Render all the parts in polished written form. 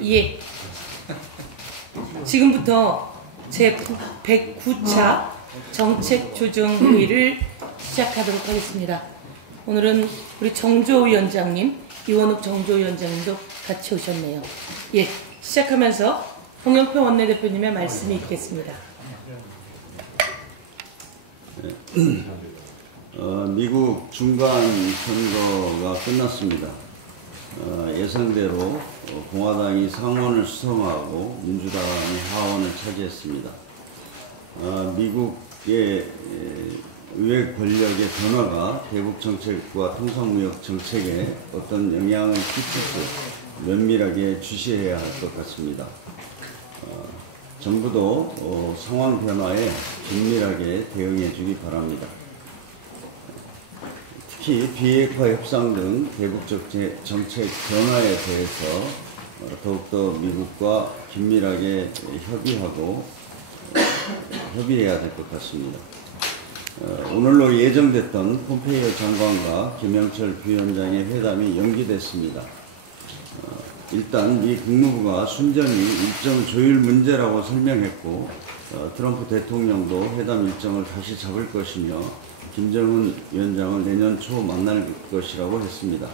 예. 지금부터 제 109차 정책조정회의를 시작하도록 하겠습니다. 오늘은 우리 정조위원장님, 이원욱 정조위원장님도 같이 오셨네요. 예, 시작하면서 홍영표 원내대표님의 말씀이 있겠습니다. 미국 중간 선거가 끝났습니다. 예상대로 공화당이 상원을 수성하고 민주당이 하원을 차지했습니다. 미국의 의회 권력의 변화가 대북 정책과 통상무역 정책에 어떤 영향을 끼칠지 면밀하게 주시해야 할 것 같습니다. 정부도 상황 변화에 긴밀하게 대응해 주기 바랍니다. 특히 비핵화 협상 등 대북 정책 변화에 대해서 더욱더 미국과 긴밀하게 협의해야 될 것 같습니다. 오늘로 예정됐던 폼페이오 장관과 김영철 부위원장의 회담이 연기됐습니다. 일단 미 국무부가 순전히 일정 조율 문제라고 설명했고 트럼프 대통령도 회담 일정을 다시 잡을 것이며 김정은 위원장을 내년 초 만날 것이라고 했습니다.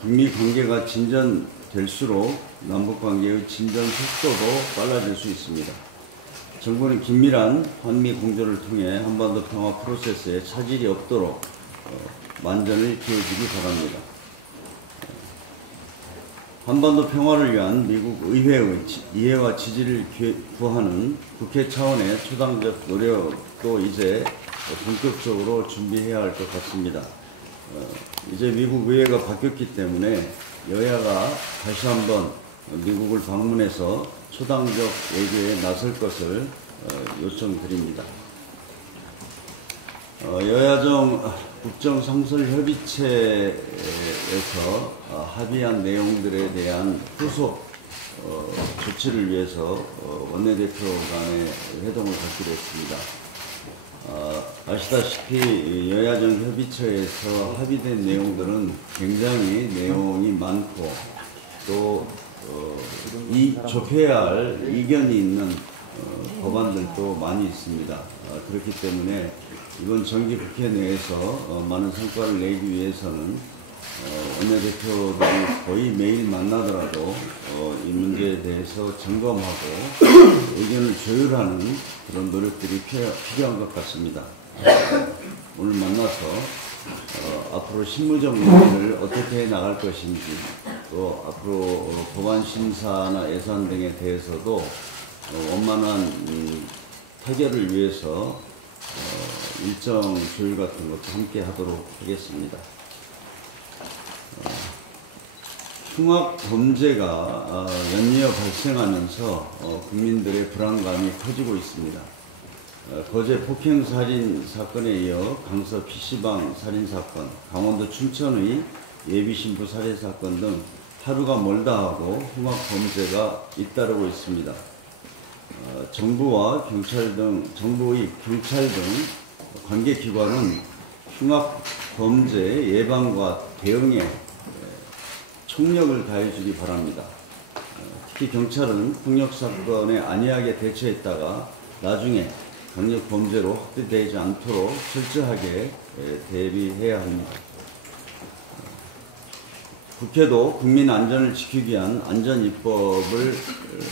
북미 관계가 진전될수록 남북 관계의 진전 속도도 빨라질 수 있습니다. 정부는 긴밀한 한미 공조를 통해 한반도 평화 프로세스에 차질이 없도록 만전을 기해주기 바랍니다. 한반도 평화를 위한 미국 의회의 이해와 지지를 구하는 국회 차원의 초당적 노력도 이제 본격적으로 준비해야 할 것 같습니다. 이제 미국 의회가 바뀌었기 때문에 여야가 다시 한번 미국을 방문해서 초당적 외교에 나설 것을 요청드립니다. 여야정 국정상설협의체에서 합의한 내용들에 대한 후속 조치를 위해서 원내대표 간의 회동을 갖기로 했습니다. 아시다시피 여야정 협의체에서 합의된 내용들은 굉장히 내용이 많고 또 좁혀야 할 이견이 있는 법안들도 많이 있습니다. 그렇기 때문에 이번 정기 국회 내에서 많은 성과를 내기 위해서는 원내대표들이 거의 매일 만나더라도 이 문제에 대해서 점검하고 의견을 조율하는 그런 노력들이 필요한 것 같습니다. 오늘 만나서 앞으로 실무적 문제를 어떻게 나갈 것인지 또 앞으로 법안 심사나 예산 등에 대해서도 원만한 타결을 위해서 일정 조율 같은 것도 함께 하도록 하겠습니다. 흉악 범죄가 연이어 발생하면서 국민들의 불안감이 커지고 있습니다. 거제 폭행살인 사건에 이어 강서 PC방 살인사건, 강원도 춘천의 예비신부 살해사건 등 하루가 멀다 하고 흉악 범죄가 잇따르고 있습니다. 정부의 경찰 등 관계기관은 흉악 범죄 예방과 대응에 총력을 다해주기 바랍니다. 특히 경찰은 폭력사건에 안이하게 대처했다가 나중에 강력범죄로 확대되지 않도록 철저하게 대비해야 합니다. 국회도 국민 안전을 지키기 위한 안전입법을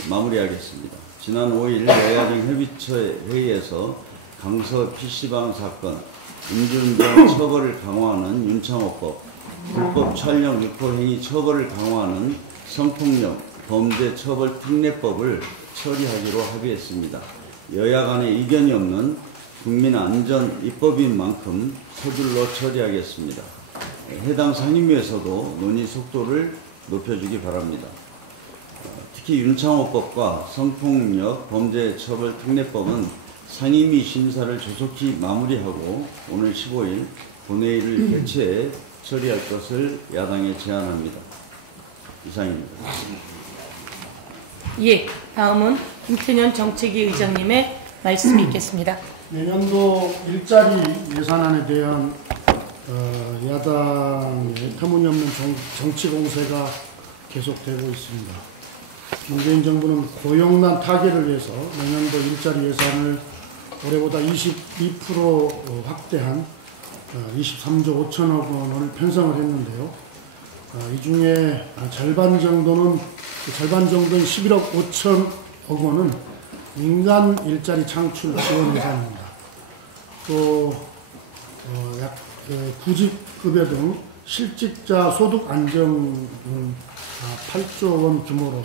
마무리하겠습니다. 지난 5일 여야정 협의체 회의에서 강서 PC방 사건, 음주운전 처벌을 강화하는 윤창호법, 불법 촬영 유포행위 처벌을 강화하는 성폭력 범죄 처벌 특례법을 처리하기로 합의했습니다. 여야 간에 이견이 없는 국민 안전 입법인 만큼 서둘러 처리하겠습니다. 해당 상임위에서도 논의 속도를 높여주기 바랍니다. 특히 윤창호법과 성폭력 범죄 처벌 특례법은 상임위 심사를 조속히 마무리하고 오늘 15일 본회의를 개최해 처리할 것을 야당에 제안합니다. 이상입니다. 예, 다음은 김태년 정책위 의장님의 말씀이 있겠습니다. 내년도 일자리 예산안에 대한 야당의 터무니없는 정치 공세가 계속되고 있습니다. 문재인 정부는 고용난 타개를 위해서 내년도 일자리 예산을 올해보다 22% 확대한 23조 5천억 원을 편성을 했는데요. 이 중에 절반 정도인 11억 5천억 원은 민간 일자리 창출 지원 예산입니다. 또 약 구직급여 등 실직자 소득 안정은 8조 원 규모로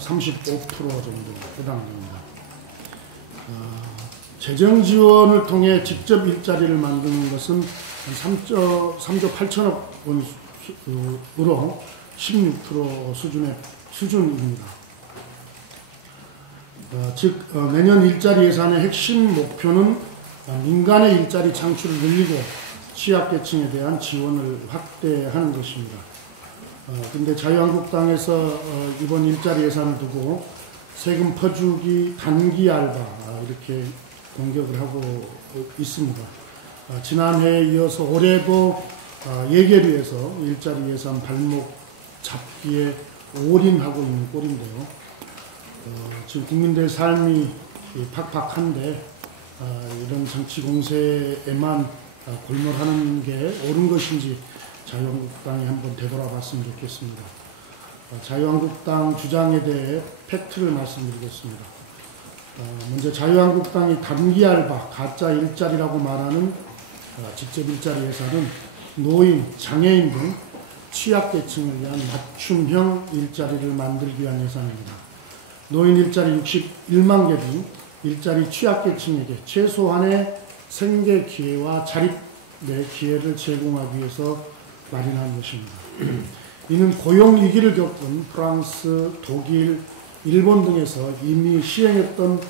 35% 정도 해당됩니다. 재정 지원을 통해 직접 일자리를 만드는 것은 3조 8천억 원으로 16% 수준입니다. 즉 내년 일자리 예산의 핵심 목표는 민간의 일자리 창출을 늘리고 취약계층에 대한 지원을 확대하는 것입니다. 그런데 자유한국당에서 이번 일자리 예산을 두고 세금 퍼주기, 단기 알바 이렇게 공격을 하고 있습니다. 지난해에 이어서 올해도 예결위에서 일자리 예산 발목 잡기에 올인하고 있는 꼴인데요. 지금 국민들의 삶이 팍팍한데 이런 정치 공세에만 골몰하는 게 옳은 것인지 자유한국당이 한번 되돌아봤으면 좋겠습니다. 자유한국당 주장에 대해 팩트를 말씀드리겠습니다. 먼저 자유한국당이 단기 알바, 가짜 일자리라고 말하는 직접 일자리 예산은 노인, 장애인 등 취약계층을 위한 맞춤형 일자리를 만들기 위한 예산입니다. 노인 일자리 61만 개 등 일자리 취약계층에게 최소한의 생계 기회와 자립의 기회를 제공하기 위해서 마련한 것입니다. 이는 고용 위기를 겪은 프랑스, 독일, 일본 등에서 이미 시행했던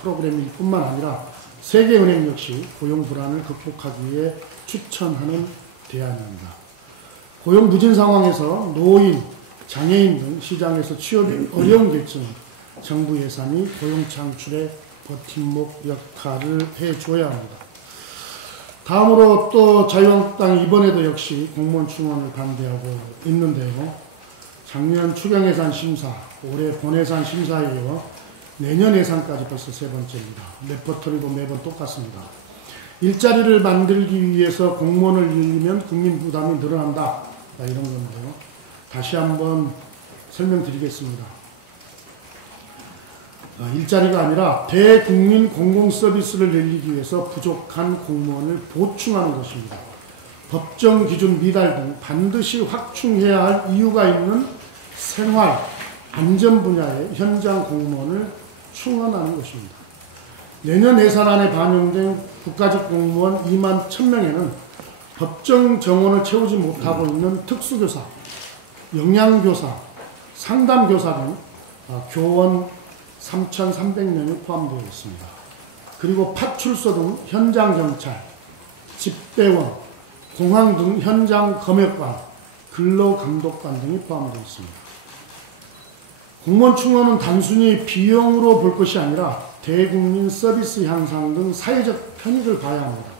프로그램일 뿐만 아니라 세계은행 역시 고용 불안을 극복하기 위해 추천하는 대안입니다. 고용 부진 상황에서 노인, 장애인 등 시장에서 취업이 어려운 계층 정부 예산이 고용 창출에 버팀목 역할을 해줘야 합니다. 다음으로 또 자유한국당이 이번에도 역시 공무원 충원을 반대하고 있는데요. 작년 추경예산 심사, 올해 본예산 심사에 이어 내년 예산까지 벌써 세 번째입니다. 레퍼토리도 매번 똑같습니다. 일자리를 만들기 위해서 공무원을 늘리면 국민 부담이 늘어난다. 이런 건데요. 다시 한번 설명드리겠습니다. 일자리가 아니라 대국민 공공서비스를 늘리기 위해서 부족한 공무원을 보충하는 것입니다. 법정 기준 미달 등 반드시 확충해야 할 이유가 있는 생활, 안전 분야의 현장 공무원을 충원하는 것입니다. 내년 예산안에 반영된 국가직 공무원 2만 1,000명에는 법정 정원을 채우지 못하고 있는 특수교사, 영양교사, 상담교사 등 교원 3,300명이 포함되어 있습니다. 그리고 파출소 등 현장경찰, 집배원, 공항 등 현장 검역관, 근로감독관 등이 포함되어 있습니다. 공무원 충원은 단순히 비용으로 볼 것이 아니라 대국민 서비스 향상 등 사회적 편익을 봐야 합니다.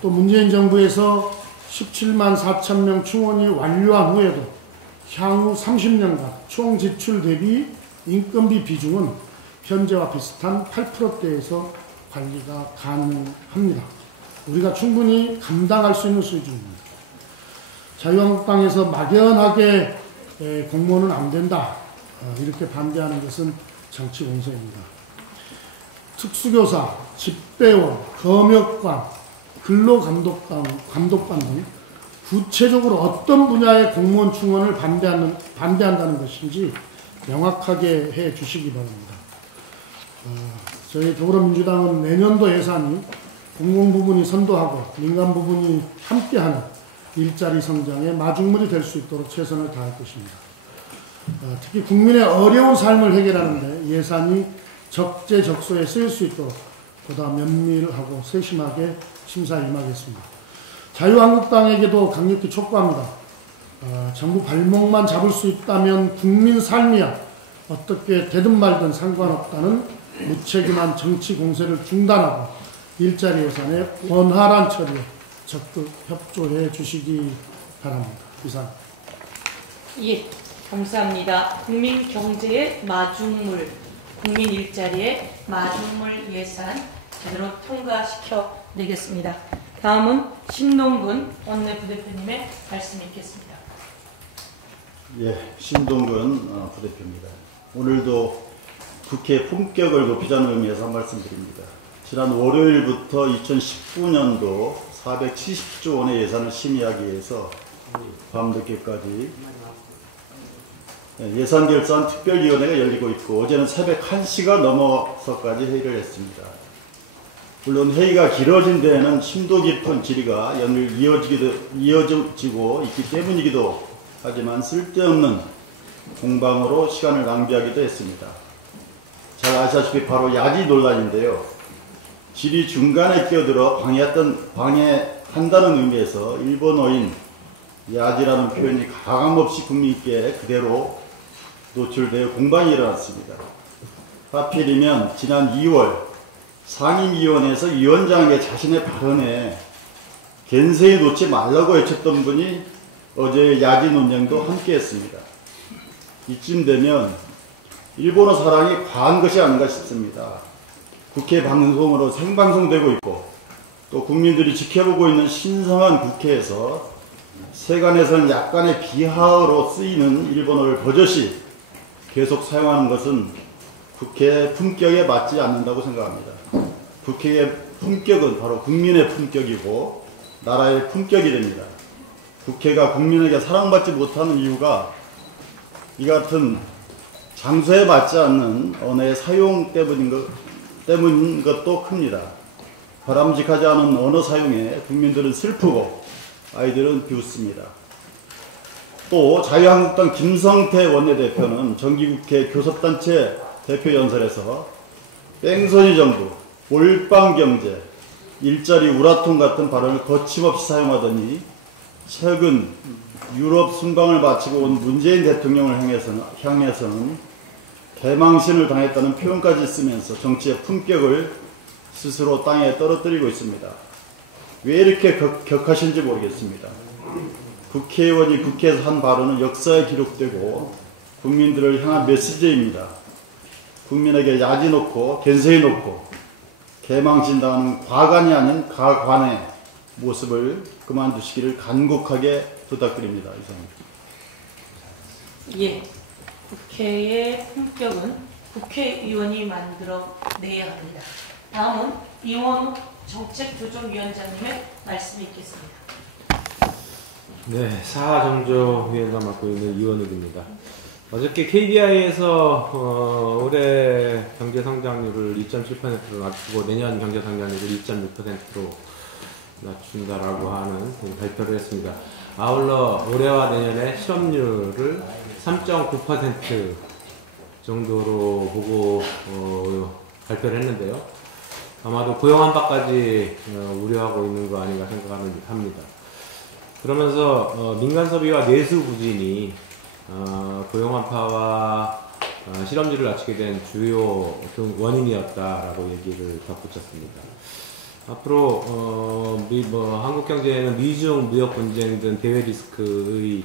또 문재인 정부에서 17만 4천 명 충원이 완료한 후에도 향후 30년간 총 지출 대비 인건비 비중은 현재와 비슷한 8%대에서 관리가 가능합니다. 우리가 충분히 감당할 수 있는 수준입니다. 자유한국당에서 막연하게 공무원은 안 된다 이렇게 반대하는 것은 정치 공세입니다. 특수교사, 집배원, 검역관, 근로감독관 등 구체적으로 어떤 분야의 공무원 충원을 반대한다는 것인지 명확하게 해 주시기 바랍니다. 저희 더불어민주당은 내년도 예산이 공공 부분이 선도하고 민간 부분이 함께하는 일자리 성장의 마중물이 될 수 있도록 최선을 다할 것입니다. 특히 국민의 어려운 삶을 해결하는 데 예산이 적재적소에 쓰일 수 있도록 보다 면밀하고 세심하게 심사에 임하겠습니다. 자유한국당에게도 강력히 촉구합니다. 정부 발목만 잡을 수 있다면 국민 삶이야 어떻게 되든 말든 상관없다는 무책임한 정치 공세를 중단하고 일자리 예산의 원활한 처리에 적극 협조해 주시기 바랍니다. 이상. 예, 감사합니다. 국민 경제의 마중물, 국민 일자리의 마중물 예산 제대로 통과시켜 내겠습니다. 다음은 신동근 원내부대표님의 말씀 있겠습니다. 예, 신동근 부대표입니다. 오늘도 국회 품격을 높이자는 의미에서 한 말씀 드립니다. 지난 월요일부터 2019년도 470조 원의 예산을 심의하기 위해서 밤늦게까지 예산결산 특별위원회가 열리고 있고 어제는 새벽 1시가 넘어서까지 회의를 했습니다. 물론 회의가 길어진 데에는 심도 깊은 질의가 연일 이어지고 있기 때문이기도 하지만 쓸데없는 공방으로 시간을 낭비하기도 했습니다. 잘 아시다시피 바로 야지 논란인데요. 질의 중간에 끼어들어 방해한다는 의미에서 일본어인 야지라는 표현이 가감없이 국민께 그대로 노출되어 공방이 일어났습니다. 하필이면 지난 2월 상임위원회에서 위원장에게 자신의 발언에 겐세히 놓지 말라고 외쳤던 분이 어제 야지 논쟁도 함께 했습니다. 이쯤 되면 일본어 사랑이 과한 것이 아닌가 싶습니다. 국회 방송으로 생방송되고 있고 또 국민들이 지켜보고 있는 신성한 국회에서 세간에서는 약간의 비하어로 쓰이는 일본어를 버젓이 계속 사용하는 것은 국회의 품격에 맞지 않는다고 생각합니다. 국회의 품격은 바로 국민의 품격이고 나라의 품격이 됩니다. 국회가 국민에게 사랑받지 못하는 이유가 이 같은 장소에 맞지 않는 언어의 사용 때문인 것도 큽니다. 바람직하지 않은 언어 사용에 국민들은 슬프고 아이들은 비웃습니다. 또 자유한국당 김성태 원내대표는 정기국회 교섭단체 대표연설에서 뺑소니 정부, 몰빵경제, 일자리 우라통 같은 발언을 거침없이 사용하더니 최근 유럽 순방을 마치고 온 문재인 대통령을 향해서는 대망신을 당했다는 표현까지 쓰면서 정치의 품격을 스스로 땅에 떨어뜨리고 있습니다. 왜 이렇게 격하신지 모르겠습니다. 국회의원이 국회에서 한 발언은 역사에 기록되고 국민들을 향한 메시지입니다. 국민에게 야지 놓고 겐세히 놓고 개망신당하는 과관이 아닌 가관의 모습을 그만두시기를 간곡하게 부탁드립니다. 이상입니다. 예, 국회의 품격은 국회의원이 만들어 내야 합니다. 다음은 이원욱 정책조정위원장님의 말씀이 있겠습니다. 네, 사정조위원장 맡고 있는 이원욱입니다. 어저께 KDI에서 올해 경제성장률을 2.7%로 낮추고 내년 경제성장률을 2.6%로 낮춘다라고 하는 발표를 했습니다. 아울러 올해와 내년에 실업률을 3.9% 정도로 보고 발표를 했는데요. 아마도 고용 한파까지 우려하고 있는 거 아닌가 생각합니다. 그러면서 민간 소비와 내수 부진이 고용 한파와 실업률을 낮추게 된 주요 원인이었다라고 얘기를 덧붙였습니다. 앞으로 한국 경제에는 미중 무역 분쟁 등 대외 리스크의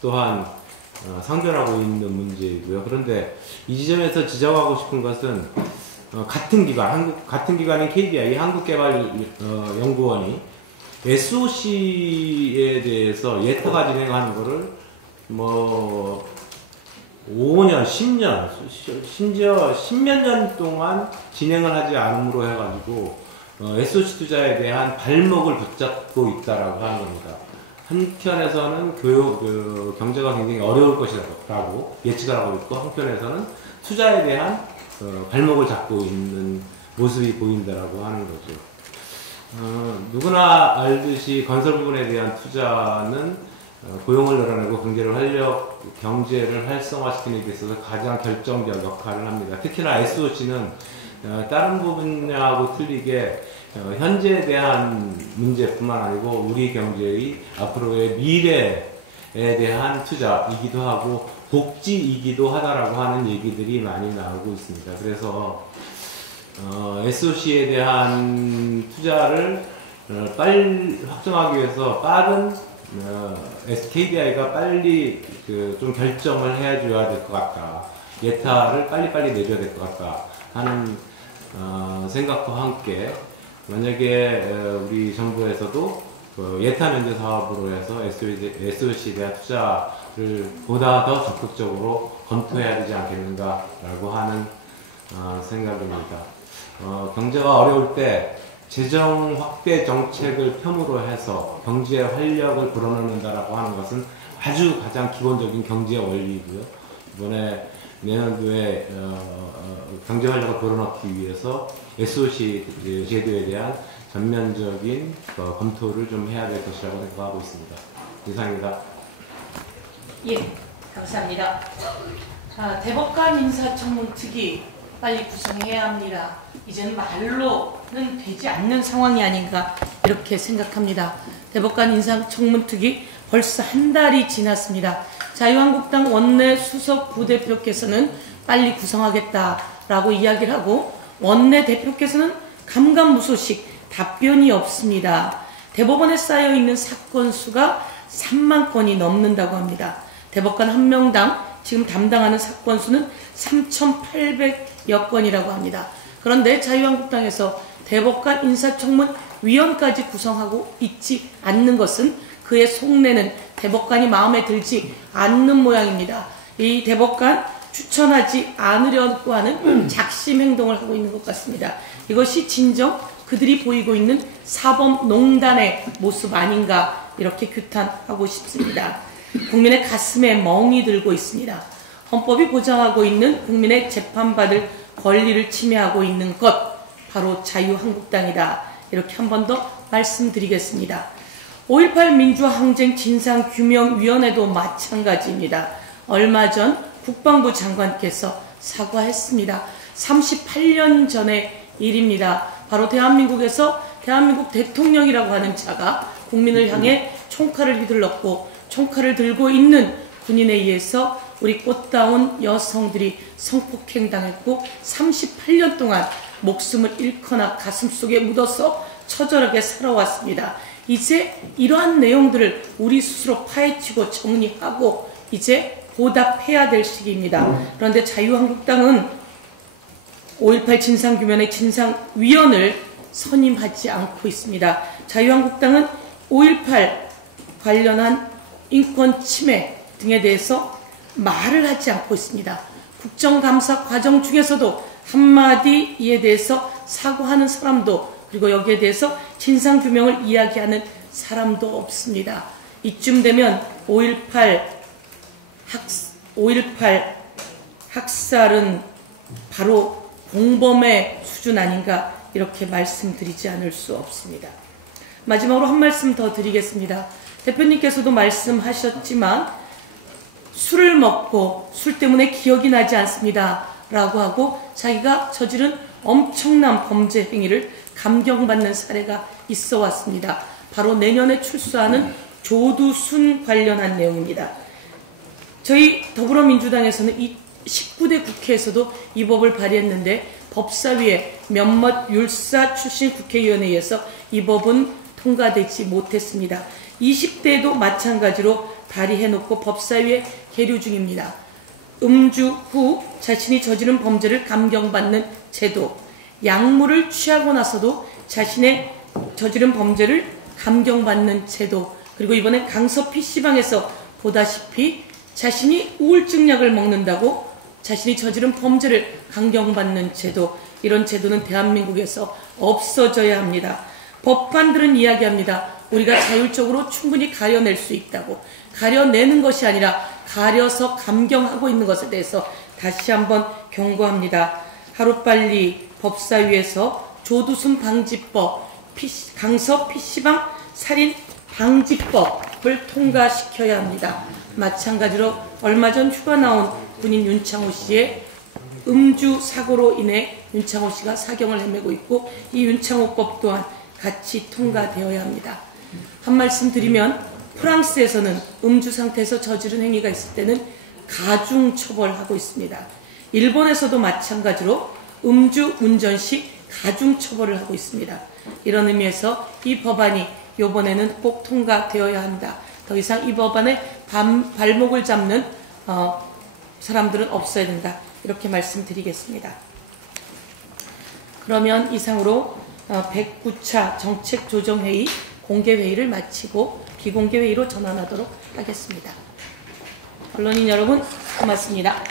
또한 상존하고 있는 문제이고요. 그런데 이 지점에서 지적하고 싶은 것은 같은 기관인 KDI 한국개발연구원이 SOC에 대해서 예타가 진행하는 거를 5년, 10년, 심지어 10몇 년 동안 진행을 하지 않음으로 해가지고 SOC 투자에 대한 발목을 붙잡고 있다라고 하는 겁니다. 한편에서는 경제가 굉장히 어려울 것이라고 예측을 하고 있고, 한편에서는 투자에 대한 발목을 잡고 있는 모습이 보인다라고 하는 거죠. 누구나 알듯이 건설 부분에 대한 투자는 고용을 늘어내고 경제를 활성화시키는 데 있어서 가장 결정적 역할을 합니다. 특히나 SOC는 다른 분야하고 틀리게 현재에 대한 문제뿐만 아니고 우리 경제의 앞으로의 미래에 대한 투자이기도 하고 복지이기도 하다라고 하는 얘기들이 많이 나오고 있습니다. 그래서 SOC에 대한 투자를 빨리 확정하기 위해서 빠른 KDI가 빨리 좀 결정을 해줘야 될 것 같다. 예타를 빨리빨리 내줘야 될 것 같다 하는 생각과 함께 만약에 우리 정부에서도 예타 면제 사업으로 해서 SOC에 대한 투자를 보다 더 적극적으로 검토해야 되지 않겠는가라고 하는 생각입니다. 경제가 어려울 때 재정 확대 정책을 펴으로 해서 경제 활력을 불어넣는다라고 하는 것은 아주 가장 기본적인 경제 원리이고요. 이번에 내년도에 경제 활력을 불어넣기 위해서 SOC 제도에 대한 전면적인 검토를 좀 해야 될 것이라고 생각하고 있습니다. 이상입니다. 예, 감사합니다. 대법관 인사청문 특위 빨리 구성해야 합니다. 이제는 말로는 되지 않는 상황이 아닌가 이렇게 생각합니다. 대법관 인사청문 특위 벌써 한 달이 지났습니다. 자유한국당 원내 수석 부대표께서는 빨리 구성하겠다라고 이야기를 하고 원내 대표께서는 감감무소식 답변이 없습니다. 대법원에 쌓여있는 사건 수가 3만 건이 넘는다고 합니다. 대법관 한 명당 지금 담당하는 사건 수는 3,800여 건이라고 합니다. 그런데 자유한국당에서 대법관 인사청문 위원까지 구성하고 있지 않는 것은 그의 속내는 대법관이 마음에 들지 않는 모양입니다. 이 대법관 추천하지 않으려고 하는 작심 행동을 하고 있는 것 같습니다. 이것이 진정 그들이 보이고 있는 사법농단의 모습 아닌가 이렇게 규탄하고 싶습니다. 국민의 가슴에 멍이 들고 있습니다. 헌법이 보장하고 있는 국민의 재판받을 권리를 침해하고 있는 것 바로 자유한국당이다. 이렇게 한 번 더 말씀드리겠습니다. 5.18 민주항쟁 진상규명위원회도 마찬가지입니다. 얼마 전 국방부 장관께서 사과했습니다. 38년 전의 일입니다. 바로 대한민국에서 대한민국 대통령이라고 하는 자가 국민을 향해 총칼을 휘둘렀고 총칼을 들고 있는 군인에 의해서 우리 꽃다운 여성들이 성폭행당했고 38년 동안 목숨을 잃거나 가슴속에 묻어서 처절하게 살아왔습니다. 이제 이러한 내용들을 우리 스스로 파헤치고 정리하고 이제 보답해야 될 시기입니다. 그런데 자유한국당은 5.18 진상규명의 진상위원을 선임하지 않고 있습니다. 자유한국당은 5.18 관련한 인권 침해 등에 대해서 말을 하지 않고 있습니다. 국정감사 과정 중에서도 한마디 이에 대해서 사과하는 사람도 그리고 여기에 대해서 진상규명을 이야기하는 사람도 없습니다. 이쯤 되면 5.18 학살은 바로 공범의 수준 아닌가 이렇게 말씀드리지 않을 수 없습니다. 마지막으로 한 말씀 더 드리겠습니다. 대표님께서도 말씀하셨지만 술을 먹고 술 때문에 기억이 나지 않습니다 라고 하고 자기가 저지른 엄청난 범죄 행위를 감경받는 사례가 있어 왔습니다. 바로 내년에 출소하는 조두순 관련한 내용입니다. 저희 더불어민주당에서는 이 19대 국회에서도 이 법을 발의했는데 법사위에 몇몇 율사 출신 국회의원에 의해서 이 법은 통과되지 못했습니다. 20대에도 마찬가지로 발의해놓고 법사위에 계류 중입니다. 음주 후 자신이 저지른 범죄를 감경받는 제도, 약물을 취하고 나서도 자신의 저지른 범죄를 감경받는 제도, 그리고 이번에 강서 PC방에서 보다시피 자신이 우울증 약을 먹는다고 자신이 저지른 범죄를 감경받는 제도, 이런 제도는 대한민국에서 없어져야 합니다. 법관들은 이야기합니다. 우리가 자율적으로 충분히 가려낼 수 있다고. 가려내는 것이 아니라 가려서 감경하고 있는 것에 대해서 다시 한번 경고합니다. 하루빨리 법사위에서 조두순 방지법, 강서 PC방 살인 방지법 법을 통과시켜야 합니다. 마찬가지로 얼마 전 휴가 나온 군인 윤창호 씨의 음주 사고로 인해 윤창호 씨가 사경을 헤매고 있고 이 윤창호법 또한 같이 통과되어야 합니다. 한 말씀 드리면 프랑스에서는 음주 상태에서 저지른 행위가 있을 때는 가중 처벌하고 있습니다. 일본에서도 마찬가지로 음주 운전 시 가중 처벌을 하고 있습니다. 이런 의미에서 이 법안이 이번에는 꼭 통과되어야 한다. 더 이상 이 법안에 발목을 잡는 사람들은 없어야 된다. 이렇게 말씀드리겠습니다. 그러면 이상으로 109차 정책조정회의 공개회의를 마치고 비공개회의로 전환하도록 하겠습니다. 언론인 여러분 고맙습니다.